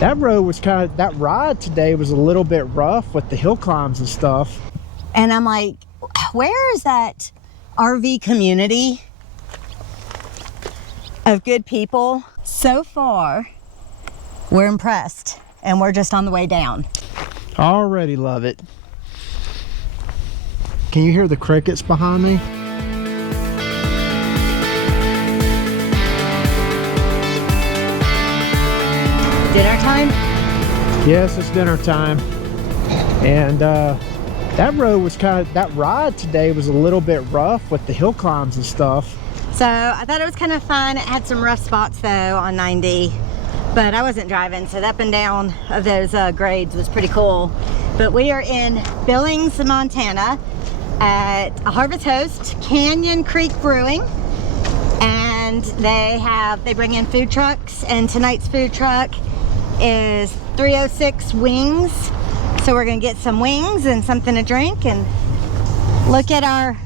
That road was that ride today was a little bit rough with the hill climbs and stuff. And I'm like, where is that RV community of good people? So far, we're impressed, and we're just on the way down. Already love it. Can you hear the crickets behind me? Dinner time? Yes, it's dinner time. And that road was that ride today was a little bit rough with the hill climbs and stuff. So I thought it was kind of fun. It had some rough spots though on 90, but I wasn't driving, so the up and down of those grades was pretty cool. But we are in Billings, Montana at a Harvest Host, Canyon Creek Brewing, and they bring in food trucks, and tonight's food truck is 306 Wings. So we're gonna get some wings and something to drink and look at our,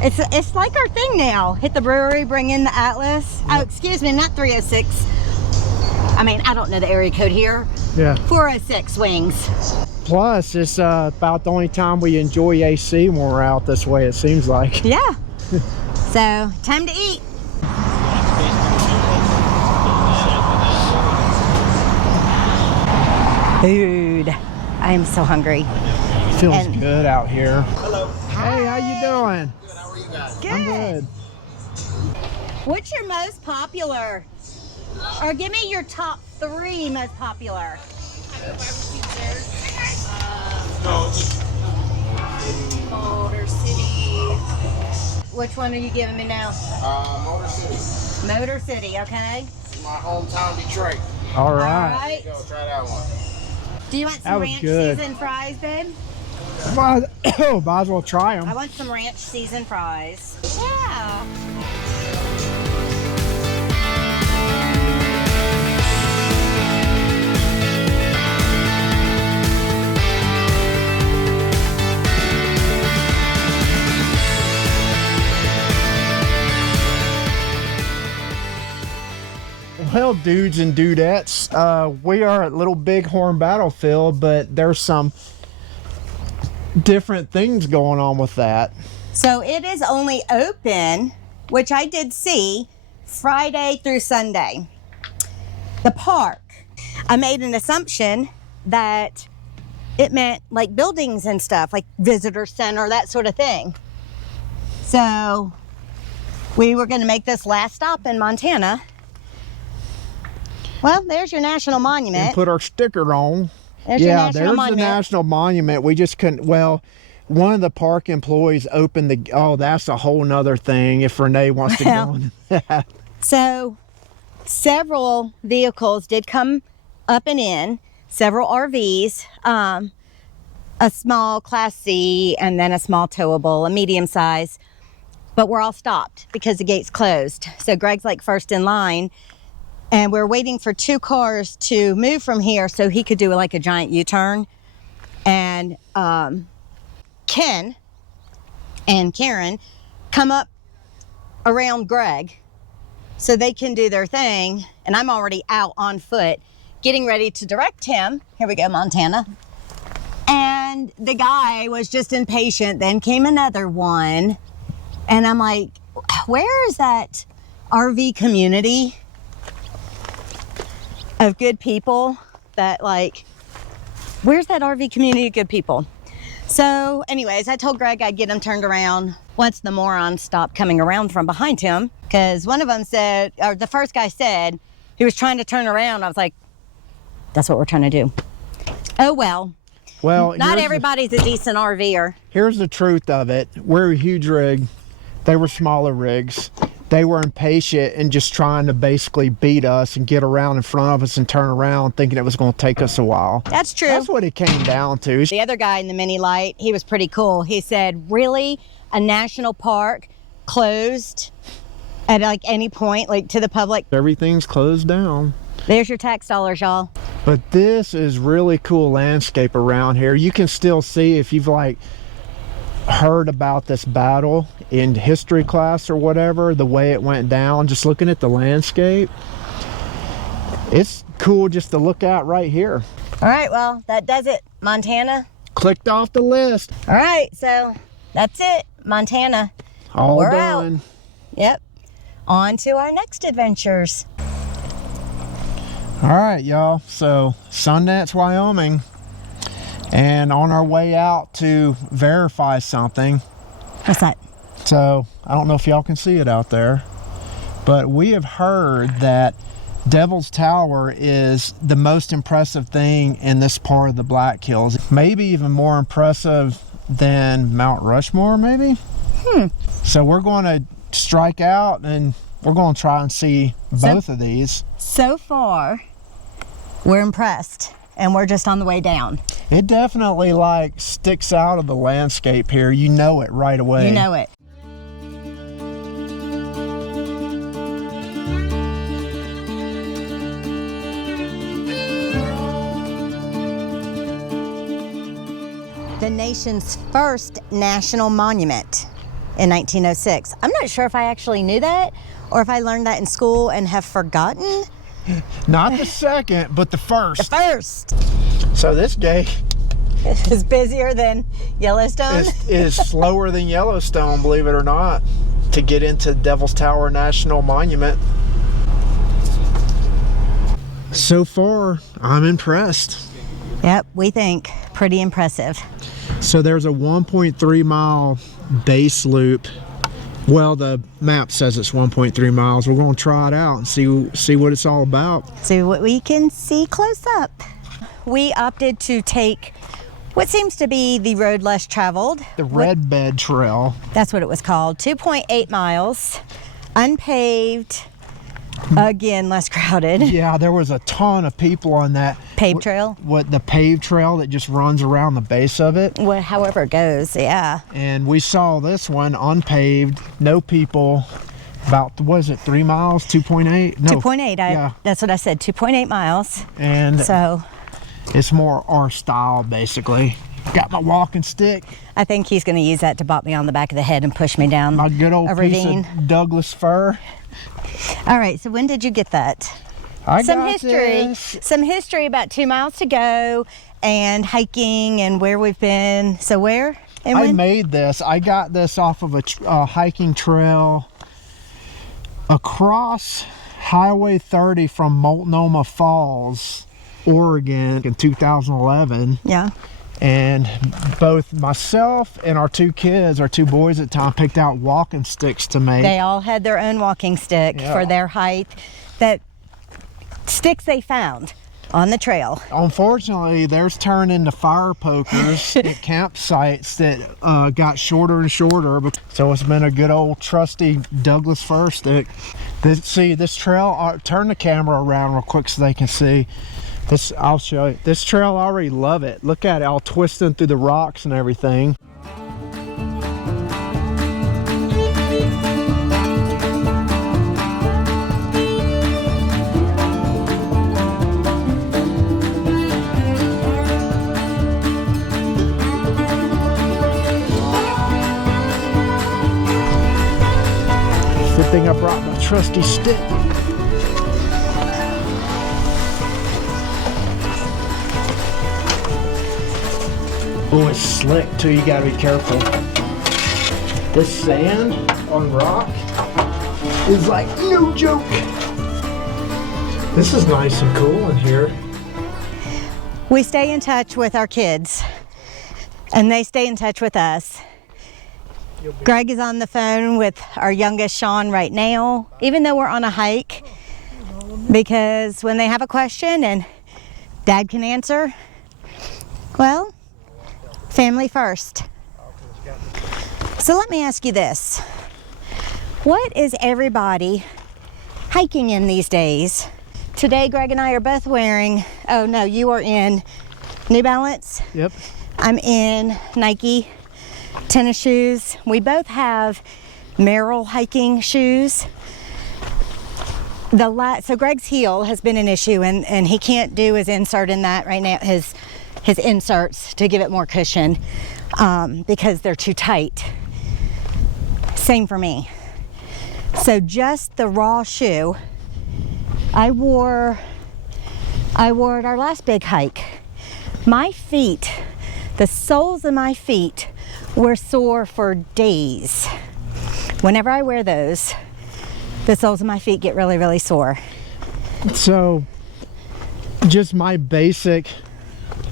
it's like our thing now. Hit the brewery, bring in the Atlas. Oh, excuse me, not 306. I mean, I don't know the area code here. Yeah. 406 Wings. Plus, it's about the only time we enjoy AC when we're out this way, it seems like. Yeah. So, time to eat. Food. I am so hungry. Feels good out here. Hello. Hey, how you doing? Good. How are you guys? Good. I'm good. What's your most popular? Or give me your top 3 most popular. Motor City. Which one are you giving me now? Motor City. Motor City, okay. This is my hometown, Detroit. All right. All right. Go try that one. Do you want That some was ranch good. seasoned fries, babe? Might as well try them. I want some ranch seasoned fries. Yeah. Well, dudes and dudettes, we are at Little Bighorn Battlefield, but there's some different things going on with that. So it is only open, which I did see, Friday through Sunday. The park. I made an assumption that it meant like buildings and stuff, like visitor center, that sort of thing. So we were going to make this last stop in Montana. Well, there's your national monument. And put our sticker on. There's your Yeah, national there's monument. the national monument. We just couldn't, well, one of the park employees opened the, oh, that's a whole nother thing if Renee wants to go on that. So several vehicles did come up and in, several RVs, a small Class C, and then a small towable, a medium size, but we're all stopped because the gate's closed. So Greg's like first in line, and we're waiting for 2 cars to move from here so he could do like a giant U-turn. And Ken and Karen come up around Greg so they can do their thing, and I'm already out on foot getting ready to direct him. Here we go, Montana. And the guy was just impatient. Then came another one, and I'm like, where is that RV community of good people that, like, where's that RV community of good people? So anyways, I told Greg I'd get him turned around once the morons stopped coming around from behind him, because one of them said, or the first guy said, he was trying to turn around. I was like, that's what we're trying to do. Oh, well, not everybody's a decent RVer. Here's the truth of it. We're a huge rig. They were smaller rigs. They were impatient and just trying to basically beat us and get around in front of us and turn around thinking it was going to take us a while. That's true. That's what it came down to. The other guy in the mini light, he was pretty cool. He said, really? A national park closed at like any point, like to the public? Everything's closed down. There's your tax dollars, y'all. But this is really cool landscape around here. You can still see, if you've like heard about this battle in history class or whatever, the way it went down, just looking at the landscape, it's cool just to look at right here. All right, well, that does it. Montana. Clicked off the list. All right, so that's it. Montana. All We're done. out. Yep. On to our next adventures. All right, y'all. So Sundance, Wyoming. And on our way out to verify something. What's that? So I don't know if y'all can see it out there, but we have heard that Devil's Tower is the most impressive thing in this part of the Black Hills. Maybe even more impressive than Mount Rushmore, maybe? So we're going to strike out and we're going to try and see both of these. So far, we're impressed and we're just on the way down. It definitely like sticks out of the landscape here. You know it right away. You know it. The nation's first national monument in 1906. I'm not sure if I actually knew that or if I learned that in school and have forgotten. Not the second, but the first. The first So this day is busier than Yellowstone. is slower than Yellowstone, believe it or not, to get into Devil's Tower National Monument. So far, I'm impressed. Yep, we think pretty impressive. So there's a 1.3 mile base loop. Well, the map says it's 1.3 miles. We're going to try it out and see what it's all about. See what we can see close up. We opted to take what seems to be the road less traveled. The Red Bed Trail. That's what it was called. 2.8 miles, unpaved, again, less crowded. Yeah, there was a ton of people on that. Paved trail? What the paved trail that just runs around the base of it. Well, however it goes, yeah. And we saw this one unpaved, no people. About, what is it, 3 miles, 2.8? No, 2.8, yeah. That's what I said, 2.8 miles. And So it's more our style, basically. Got my walking stick, I think he's going to use that to bop me on the back of the head and push me down my good old a piece ravine. of Douglas fir. All right, so when did you get that? Some history about 2 miles to go and hiking and where we've been. So where and I when? made this. I got this off of a hiking trail across Highway 30 from Multnomah Falls, Oregon in 2011. Yeah. And both myself and our two boys at the time, picked out walking sticks to make. They all had their own walking stick for their height. That sticks they found on the trail. Unfortunately, theirs turned into fire pokers at campsites that got shorter and shorter. So it's been a good old trusty Douglas fir stick. This trail, turn the camera around real quick so they can see. I'll show you. This trail, I already love it. Look at it, all twisting through the rocks and everything. Good thing I brought my trusty stick. Oh, it's slick too, you gotta be careful. This sand on rock is like no joke. This is nice and cool in here. We stay in touch with our kids and they stay in touch with us. Greg is on the phone with our youngest Sean right now, even though we're on a hike, because when they have a question and Dad can answer, well, family first. So let me ask you this. What is everybody hiking in these days? Today, Greg and I are both wearing, oh no, you are in New Balance. Yep. I'm in Nike tennis shoes. We both have Merrell hiking shoes. So Greg's heel has been an issue and he can't do his insert in that right now, his inserts to give it more cushion because they're too tight. Same for me. So just the raw shoe. I wore I wore at our last big hike. My feet, the soles of my feet were sore for days. Whenever I wear those, the soles of my feet get really, really sore. So, just my basic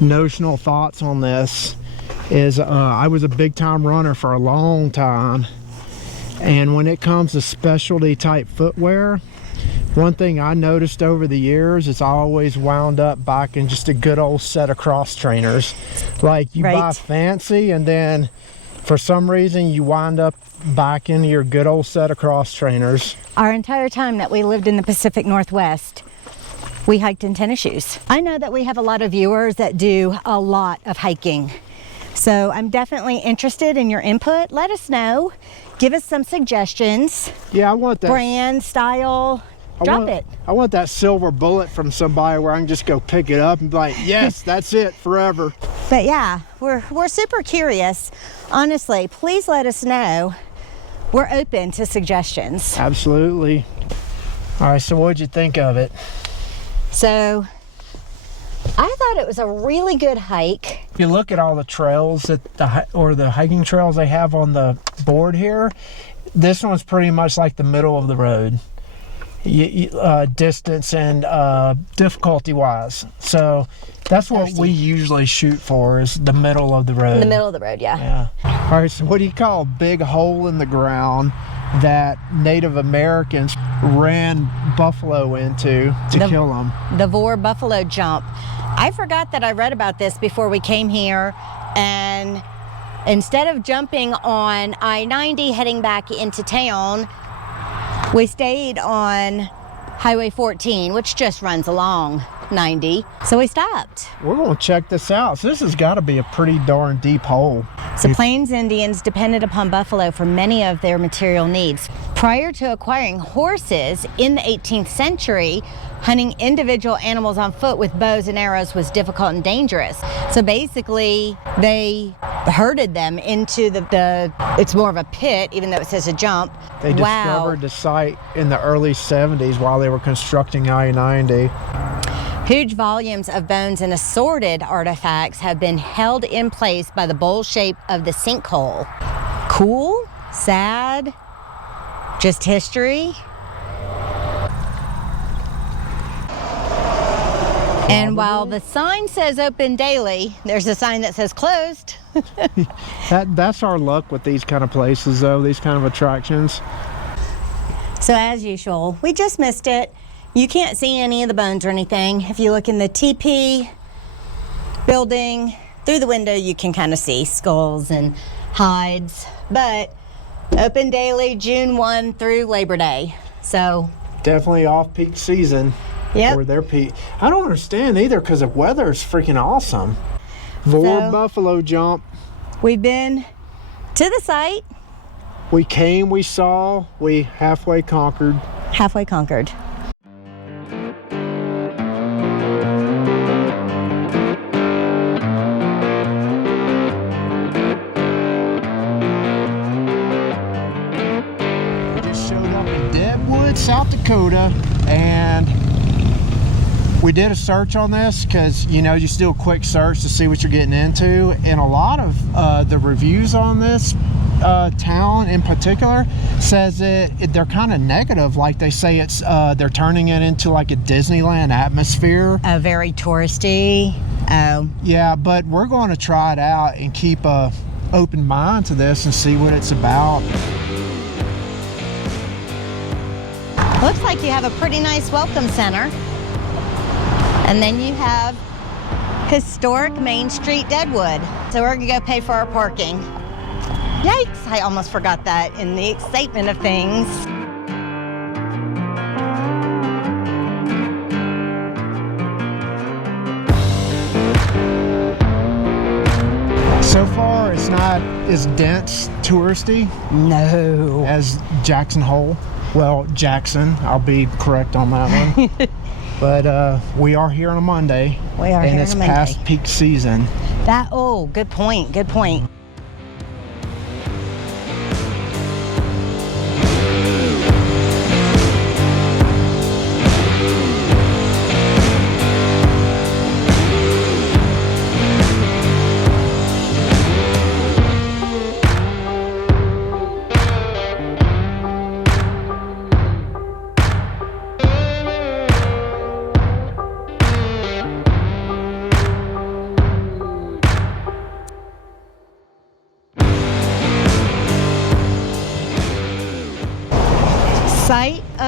notional thoughts on this is I was a big time runner for a long time, and when it comes to specialty type footwear, one thing I noticed over the years is I always wound up buying just a good old set of cross trainers. Like you buy fancy, and then for some reason you wind up back into your good old set of cross trainers. Our entire time that we lived in the Pacific Northwest, we hiked in tennis shoes. I know that we have a lot of viewers that do a lot of hiking. So I'm definitely interested in your input. Let us know. Give us some suggestions. Yeah, I want that. Brand, style, drop it. I want that silver bullet from somebody where I can just go pick it up and be like, yes, that's it forever. But yeah, we're super curious. Honestly, please let us know. We're open to suggestions. Absolutely. All right, so what'd you think of it? So, I thought it was a really good hike. If you look at all the trails that the hiking trails they have on the board here, this one's pretty much like the middle of the road, distance and difficulty wise. So that's what we usually shoot for, is the middle of the road. The middle of the road, yeah. Yeah. All right, so what do you call a big hole in the ground that Native Americans ran buffalo into to kill them? The Vore Buffalo Jump. I forgot that I read about this before we came here, and instead of jumping on I-90 heading back into town, we stayed on Highway 14, which just runs along 90. So we stopped. We're going to check this out. So this has got to be a pretty darn deep hole. So Plains Indians depended upon buffalo for many of their material needs. Prior to acquiring horses in the 18th century, hunting individual animals on foot with bows and arrows was difficult and dangerous. So basically, they herded them into the it's more of a pit, even though it says a jump. They discovered the site in the early 70s while they were constructing I-90. Huge volumes of bones and assorted artifacts have been held in place by the bowl shape of the sinkhole. Cool? Sad? Just history? And while the sign says open daily, there's a sign that says closed. That's our luck with these kind of places, though, these kind of attractions. So as usual, we just missed it. You can't see any of the bones or anything. If you look in the TP building, through the window you can kind of see skulls and hides. But open daily, June 1 through Labor Day. So definitely off-peak season. Yep. Or their peak. I don't understand either, because the weather is freaking awesome. Vore Buffalo Jump. We've been to the site. We came, we saw, we halfway conquered. Halfway conquered. Just showed up in Deadwood, South Dakota, and we did a search on this because, you know, you just do a quick search to see what you're getting into, and a lot of the reviews on this town in particular says they're kind of negative. Like they say it's they're turning it into like a Disneyland atmosphere. Very touristy. Yeah, but we're going to try it out and keep a open mind to this and see what it's about. Looks like you have a pretty nice welcome center. And then you have historic Main Street, Deadwood. So we're gonna go pay for our parking. Yikes, I almost forgot that in the excitement of things. So far, it's not as dense touristy No. as Jackson Hole. Well, Jackson, I'll be correct on that one. But we are here on a Monday. We are here and it's on a Monday. past peak season. Good point, good point.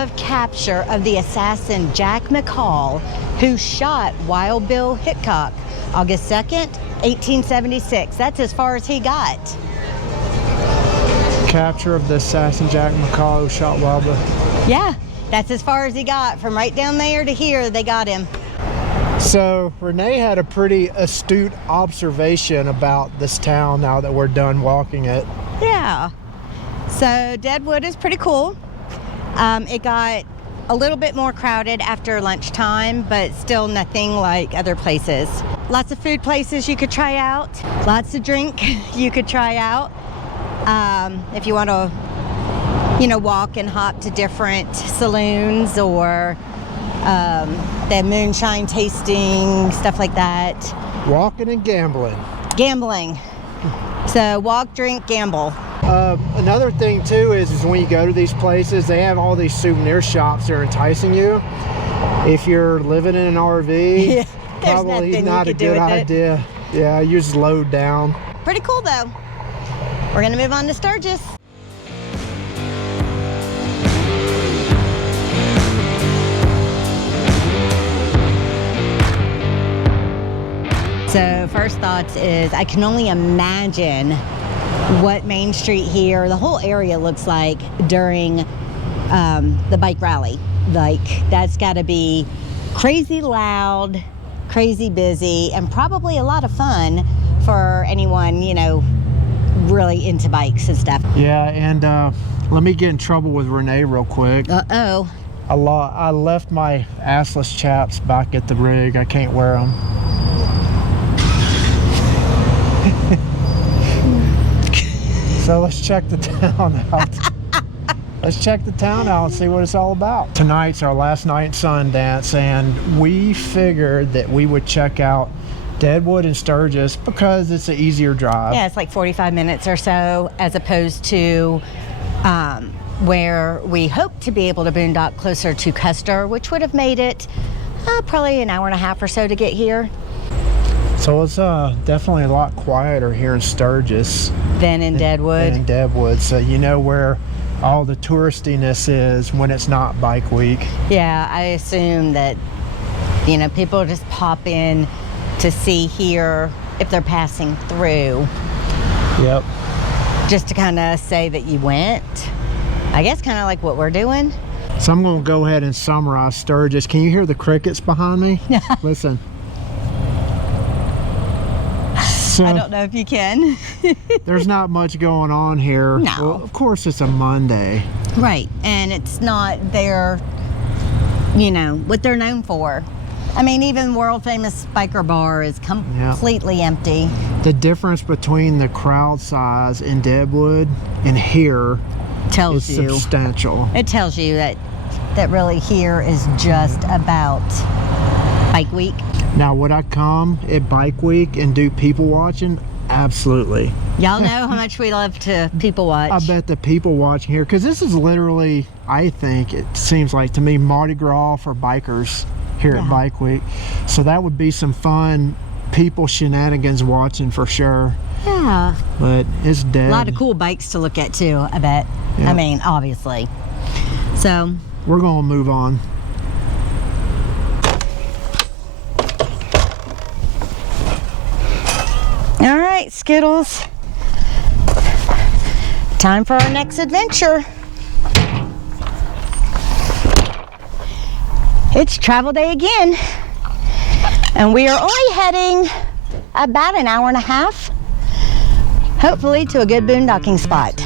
of capture of the assassin Jack McCall, who shot Wild Bill Hickok August 2nd, 1876. That's as far as he got. Capture of the assassin Jack McCall who shot Wild Bill. Yeah, that's as far as he got. From right down there to here, they got him. So Renee had a pretty astute observation about this town now that we're done walking it. Yeah. So Deadwood is pretty cool. It got a little bit more crowded after lunchtime, but still nothing like other places. Lots of food places you could try out. Lots of drink you could try out. If you want to, walk and hop to different saloons or the moonshine tasting, stuff like that. Walking and gambling. Gambling. So walk, drink, gamble. Another thing too is when you go to these places, they have all these souvenir shops that are enticing you. If you're living in an RV, probably not a good idea. Yeah, you just load down. Pretty cool though. We're gonna move on to Sturgis. So first thoughts is I can only imagine what Main Street here, the whole area looks like during the bike rally. Like that's gotta be crazy loud, crazy busy, and probably a lot of fun for anyone, really into bikes and stuff. Yeah, and let me get in trouble with Renee real quick. Uh-oh. I left my assless chaps back at the rig. I can't wear them. So let's check the town out. Let's check the town out and see what it's all about. Tonight's our last night in Sundance, and we figured that we would check out Deadwood and Sturgis because it's an easier drive. Yeah, it's like 45 minutes or so, as opposed to where we hope to be able to boondock closer to Custer, which would have made it probably an hour and a half or so to get here. So it's definitely a lot quieter here in Sturgis than in Deadwood. Than in Deadwood. So you know where all the touristiness is when it's not bike week. Yeah, I assume that people just pop in to see here if they're passing through. Yep. Just to kind of say that you went. I guess kind of like what we're doing. So I'm going to go ahead and summarize Sturgis. Can you hear the crickets behind me? Listen. So, I don't know if you can. There's not much going on here. No. Well, of course it's a Monday. Right, and it's not their, what they're known for. I mean, even world famous Biker Bar is completely empty. The difference between the crowd size in Deadwood and here is substantial. It tells you that really here is just about Bike Week. Now, would I come at Bike Week and do people watching? Absolutely. Y'all know how much we love to people watch. I bet the people watching here, because this is literally, I think, it seems like to me, Mardi Gras for bikers here at Bike Week. So that would be some fun people shenanigans watching for sure. Yeah. But it's dead. A lot of cool bikes to look at too, I bet. Yeah. I mean, obviously. So. We're going to move on. All right, Skittles. Time for our next adventure. It's travel day again. And we are only heading about an hour and a half, hopefully to a good boondocking spot.